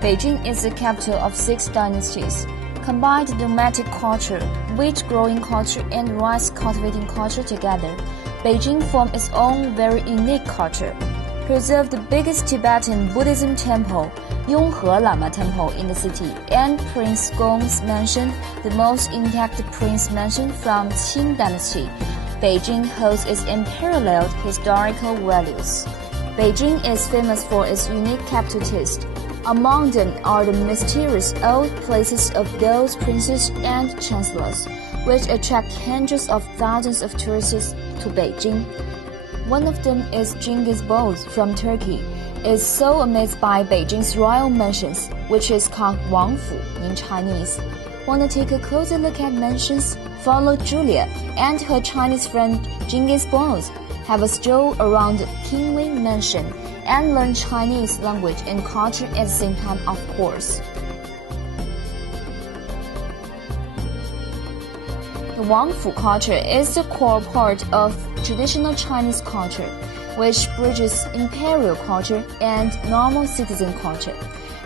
Beijing is the capital of 6 dynasties. Combined nomadic culture, wheat-growing culture, and rice-cultivating culture together, Beijing formed its own very unique culture. Preserved the biggest Tibetan Buddhism temple, Yonghe Lama Temple in the city, and Prince Gong's mansion, the most intact prince mansion from Qing dynasty. Beijing holds its unparalleled historical values. Beijing is famous for its unique capital taste. Among them are the mysterious old places of those princes and chancellors, which attract hundreds of thousands of tourists to Beijing. One of them is Genghis Khan from Turkey. Is so amazed by Beijing's royal mansions, which is called Wangfu in Chinese. Want to take a closer look at mansions? Follow Julia and her Chinese friend Genghis Khan have a stroll around King Wing Mansion and learn Chinese language and culture at the same time, of course. The Wangfu culture is the core part of traditional Chinese culture, which bridges imperial culture and normal citizen culture.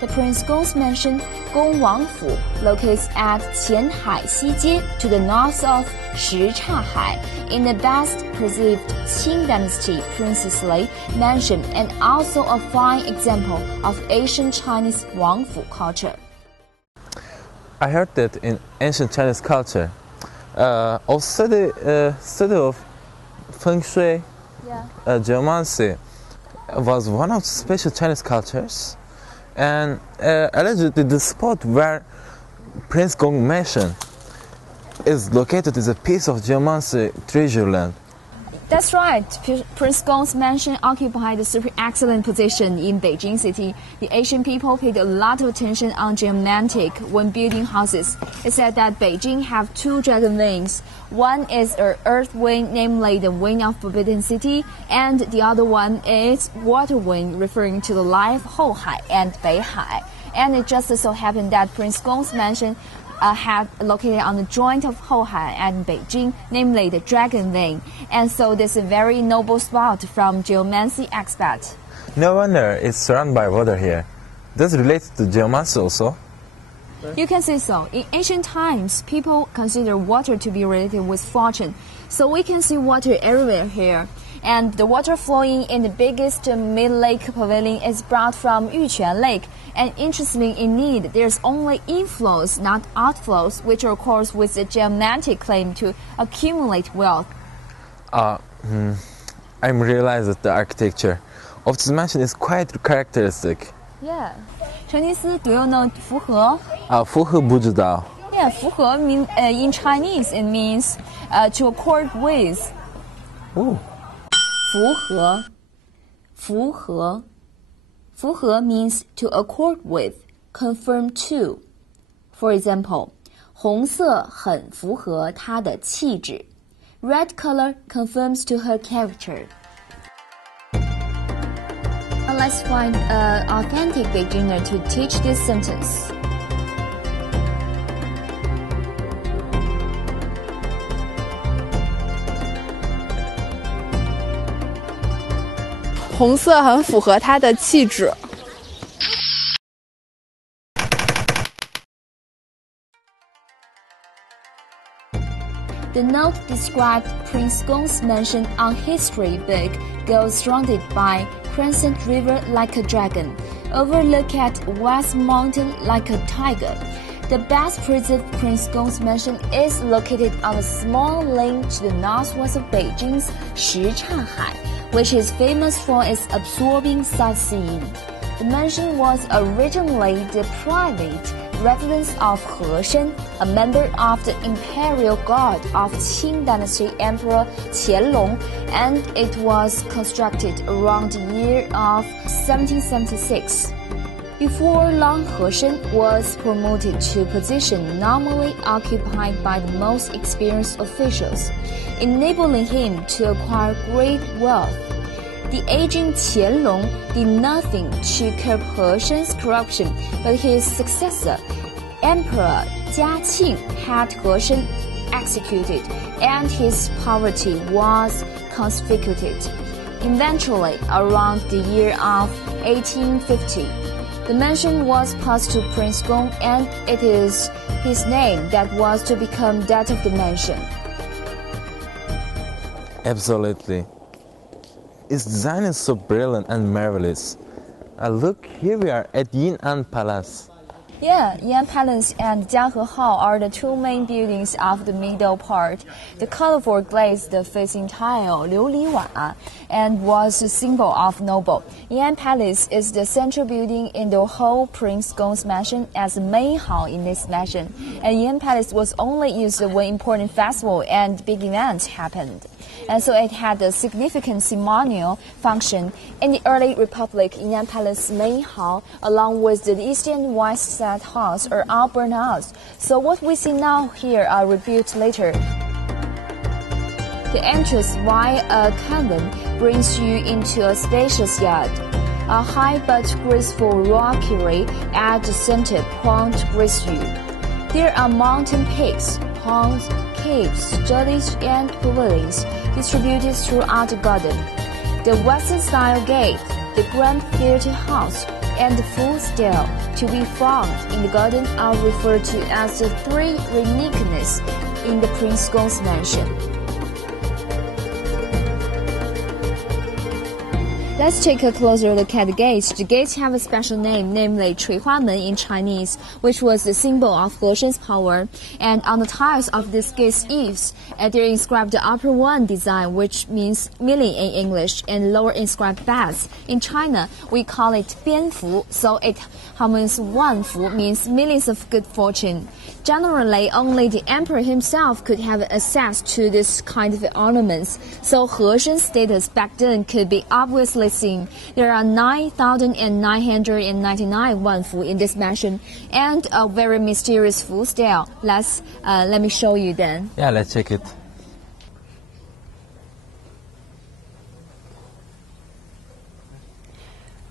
The Prince Gong's mansion, Gong Wangfu, locates at Qianhai Xijie to the north of Shichahai in the best preserved Qing dynasty princely mansion and also a fine example of ancient Chinese Wangfu culture. I heard that in ancient Chinese culture, study of feng shui, geomancy was one of the special Chinese cultures. And allegedly the spot where Prince Gong Mansion is located is a piece of geomancy treasure land. That's right. Prince Gong's mansion occupied a super excellent position in Beijing city. The Asian people paid a lot of attention on geomantic when building houses. It said that Beijing have 2 dragon wings. One is an earth wing, namely the wing of Forbidden City, and the other one is water wing, referring to the life Hohai and Beihai. And it just so happened that Prince Gong's mansion had located on the joint of Hohai and Beijing, namely the Dragon Wing, and so this is a very noble spot from geomancy aspect. No wonder it's surrounded by water here. Does it relate to geomancy also? You can say so. In ancient times, people consider water to be related with fortune, so we can see water everywhere here. And the water flowing in the biggest mid-lake pavilion is brought from Yuquan Lake. And interestingly indeed, there's only inflows, not outflows, which are of course with a geomantic claim to accumulate wealth. I realize that the architecture of this mansion is quite characteristic. Yeah. 陈尼斯, do you know 符合? 符合不知道. Yeah, 符合 in Chinese it means to accord with. Ooh. 符合, 符合. 符合 means to accord with, conform to. For example, 红色很符合她的气质. Red color conforms to her character. And let's find an authentic Beijinger to teach this sentence. 红色很符合她的气质。The note described Prince Gong's mansion on history book goes surrounded by crescent river like a dragon, overlook at West Mountain like a tiger. The best preserved Prince Gong's mansion is located on a small lake to the northwest of Beijing's Shichahai, which is famous for its absorbing sightseeing. The mansion was originally the private residence of He Shen, a member of the imperial guard of Qing dynasty Emperor Qianlong, and it was constructed around the year of 1776. Before long, He Shen was promoted to a position normally occupied by the most experienced officials, enabling him to acquire great wealth. The aging Qianlong did nothing to curb He Shen's corruption, but his successor, Emperor Jiaqing, had He Shen executed, and his poverty was confiscated. Eventually, around the year of 1850, The mansion was passed to Prince Gong, and it is his name that was to become that of the mansion. Absolutely. Its design is so brilliant and marvelous. Look, here we are at Yin'an Palace. Yeah, Yan Palace and Jiahe Hall are the two main buildings of the middle part. The colorful glazed facing tile, Liu Li Wan, and was a symbol of noble. Yan Palace is the central building in the whole Prince Gong's mansion as the main hall in this mansion. And Yan Palace was only used when important festival and big events happened. And so it had a significant ceremonial function. In the early republic, Yan Palace main hall, along with the east and west side halls, are all burned out. So what we see now here are rebuilt later. The entrance via a convent brings you into a spacious yard. A high but graceful rockery at the center point greets you. There are mountain peaks, ponds, caves, studies, and pavilions distributed throughout the garden. The Western-style gate, the grand theatre house, and the full stair to be found in the garden are referred to as the three uniquenesses in the Prince Gong's mansion. Let's take a closer look at the gates. The gates have a special name, namely 垂花门 in Chinese, which was the symbol of Heshen's power. And on the tiles of this gate's eaves, they're inscribed the upper one design, which means million in English, and lower inscribed bats. In China, we call it 边幅, so it means 万福, means millions of good fortune. Generally, only the emperor himself could have access to this kind of ornaments, so Heshen's status back then could be obviously seen. There are 9,999 wanfu in this mansion, and a very mysterious fu style. Let me show you then. Yeah, let's check it.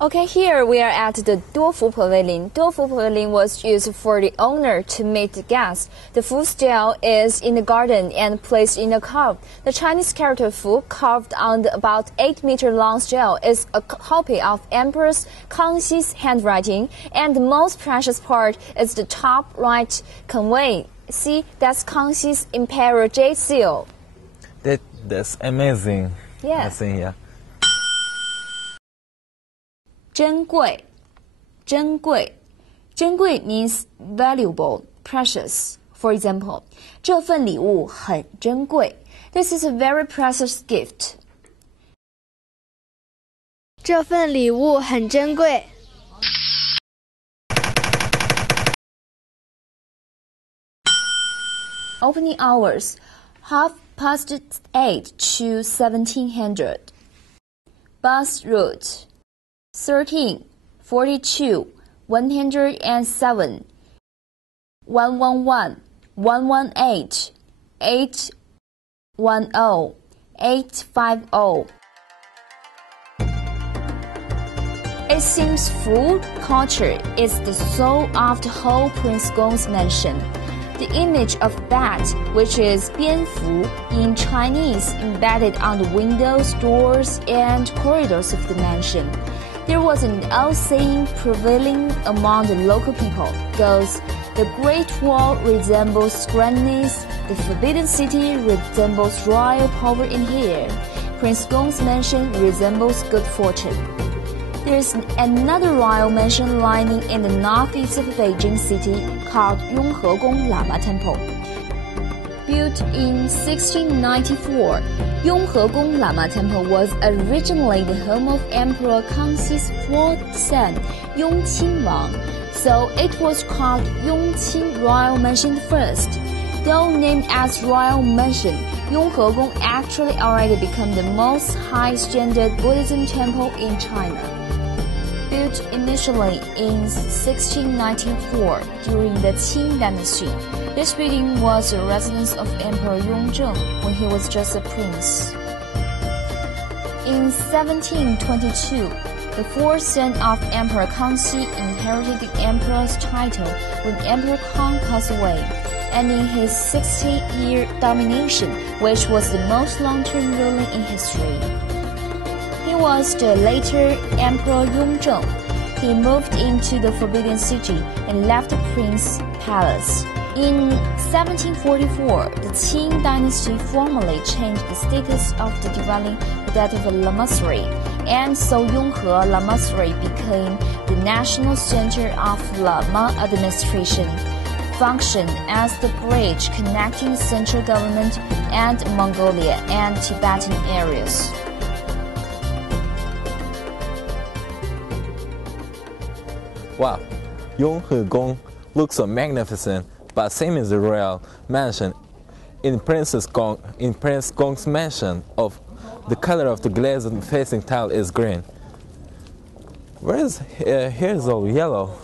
Okay, here we are at the Duofu Pavilion. Duofu Pavilion was used for the owner to meet the guests. The Fu stele is in the garden and placed in a cup. The Chinese character Fu, carved on the about 8-meter long stele, is a copy of Emperor Kangxi's handwriting, and the most precious part is the top right convey. See, that's Kangxi's imperial jade seal. That's amazing. Yeah. I think, yeah. 珍贵 means valuable, precious. For example, 这份礼物很珍贵. This is a very precious gift. 这份礼物很珍贵。Opening hours, 8:30 to 1700. Bus route, 13, 42, 107, 111, 118, 810, 850. It seems food culture is the soul of the whole Prince Gong's mansion. The image of bat, which is 蝙蝠 in Chinese, embedded on the windows, doors, and corridors of the mansion. There was an old saying prevailing among the local people, goes, the Great Wall resembles grandness, the Forbidden City resembles royal power in here, Prince Gong's mansion resembles good fortune. There is another royal mansion lying in the northeast of Beijing city called Yonghegong Lama Temple. Built in 1694, Yonghegong Lama Temple was originally the home of Emperor Kangxi's fourth son, Yongqing Wang, so it was called Yongqing Royal Mansion first. Though named as Royal Mansion, Yonghegong actually already became the most high-standard Buddhism temple in China. Built initially in 1694 during the Qing dynasty, this building was the residence of Emperor Yongzheng when he was just a prince. In 1722, the fourth son of Emperor Kangxi inherited the emperor's title when Emperor Kang passed away, ending his 60-year domination, which was the most long-term ruling in history. He was the later Emperor Yongzheng. he moved into the Forbidden City and left the Prince Palace. In 1744, the Qing dynasty formally changed the status of the dwelling to that of a lamasery, and so Yonhe Lamasery became the national center of Lama administration, functioned as the bridge connecting the central government and Mongolia and Tibetan areas. Wow, Yonhe Gong looks so magnificent, but same as the royal mansion. In Prince Gong's mansion, of the color of the glazed facing tile is green. Whereas here is all yellow.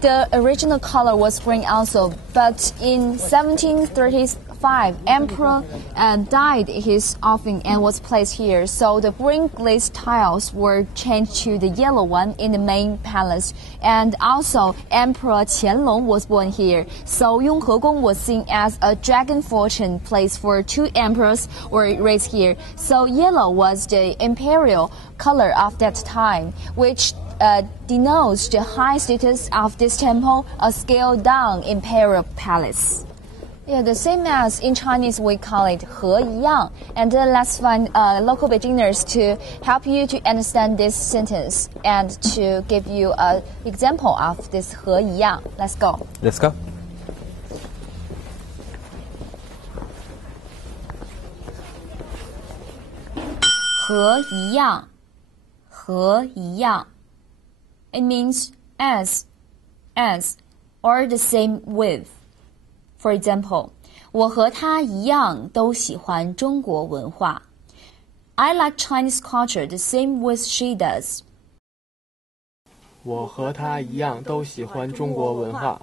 The original color was green also, but in 1735, Emperor died his offing and was placed here, so the green glazed tiles were changed to the yellow one in the main palace. And also, Emperor Qianlong was born here, so Yonhe Gong was seen as a dragon fortune place for two emperors were raised here. So yellow was the imperial color of that time, which denotes the high status of this temple, a scaled-down imperial palace. Yeah, the same as in Chinese we call it 和一样. And let's find local Beijingers to help you to understand this sentence and to give you an example of this 和一样. Let's go. Let's go. 和一样，和一样. It means as, or the same with. For example, 我和他一样都喜欢中国文化. I like Chinese culture the same with she does. 我和他一样都喜欢中国文化。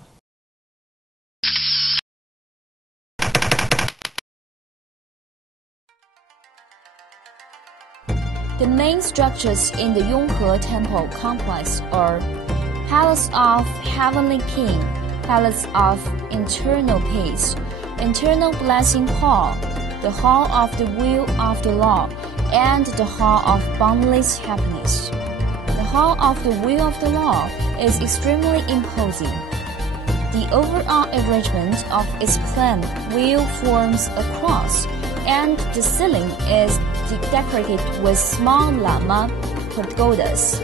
The main structures in the Yonhe Temple complex are Palace of Heavenly King, Palace of Internal Peace, Internal Blessing Hall, the Hall of the Wheel of the Law, and the Hall of Boundless Happiness. The Hall of the Wheel of the Law is extremely imposing. The overall arrangement of its plan wheel forms a cross, and the ceiling is decorated with small Lama pagodas.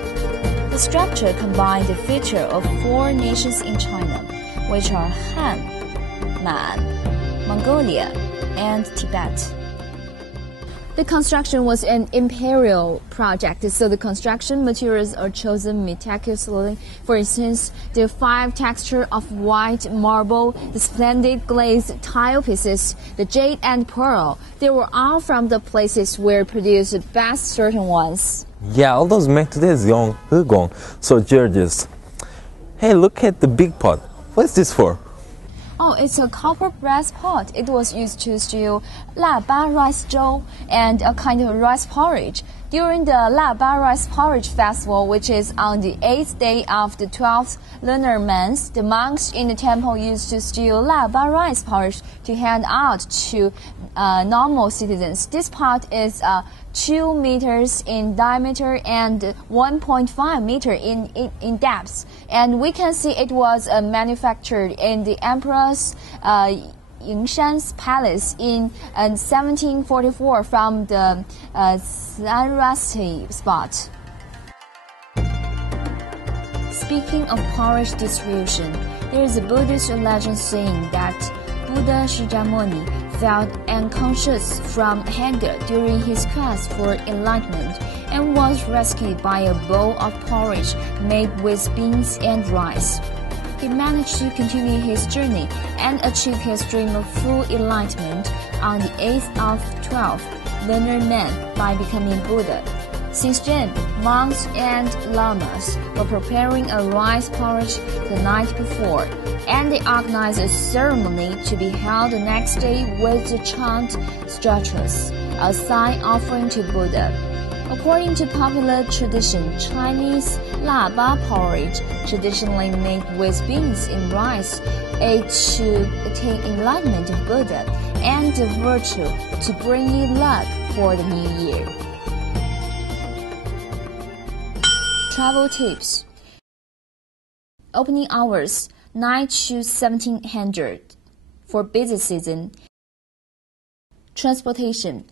The structure combines the feature of four nations in China, which are Han, Man, Mongolia, and Tibet. The construction was an imperial project, so the construction materials are chosen meticulously. For instance, the 5 texture of white marble, the splendid glazed tile pieces, the jade and pearl, they were all from the places where produced the best certain ones. Yeah, all those made today's Yonhe Gong, so gorgeous. Hey, look at the big pot. What's this for? Oh, it's a copper brass pot. It was used to stew 腊八 rice zhou and a kind of rice porridge. During the 腊八 rice porridge festival, which is on the 8th day of the 12th lunar month, the monks in the temple used to stew 腊八 rice porridge to hand out to normal citizens. This pot is 2 meters in diameter and 1.5 meter in depth. And we can see it was manufactured in the Emperor's Yingshan's palace in 1744 from the Sanrasti spot. Speaking of porridge distribution, there is a Buddhist legend saying that Buddha Shakyamuni felt unconscious from hunger during his quest for enlightenment and was rescued by a bowl of porridge made with beans and rice. He managed to continue his journey and achieve his dream of full enlightenment on the 8th of 12th lunar month by becoming Buddha. Since then, monks and lamas were preparing a rice porridge the night before, and they organized a ceremony to be held the next day with the chant statues, a sign offering to Buddha. According to popular tradition, Chinese 腊八 porridge, traditionally made with beans and rice, ate to attain enlightenment of Buddha and the virtue to bring you luck for the new year. travel tips. Opening hours 9 to 1700 for busy season. Transportation.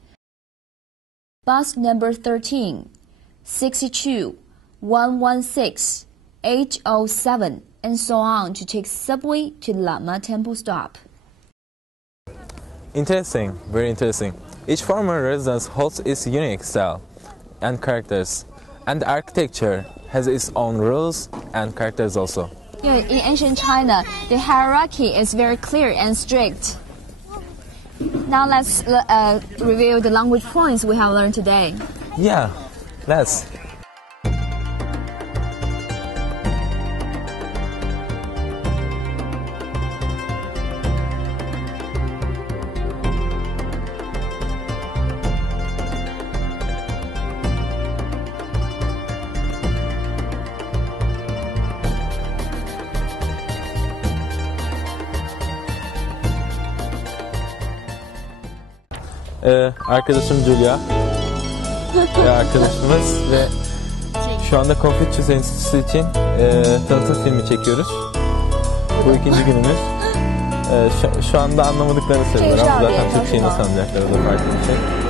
Bus number 13, 62, 116, 807, and so on to take subway to Lama Temple stop. Interesting, very interesting. Each former residence holds its unique style and characters, and the architecture has its own rules and characters also. Yeah, in ancient China, the hierarchy is very clear and strict. Now let's review the language points we have learned today. Yeah, let's. Arkadaşım Julia ve arkadaşımız ve şu anda Confucius Enstitüsü için tanıtım filmi çekiyoruz. Bu ikinci günümüz. Şu anda anlamadıklarını söylüyorlar ama zaten Türkçeyi nasıl anlayacaklar, o da farklı bir şey.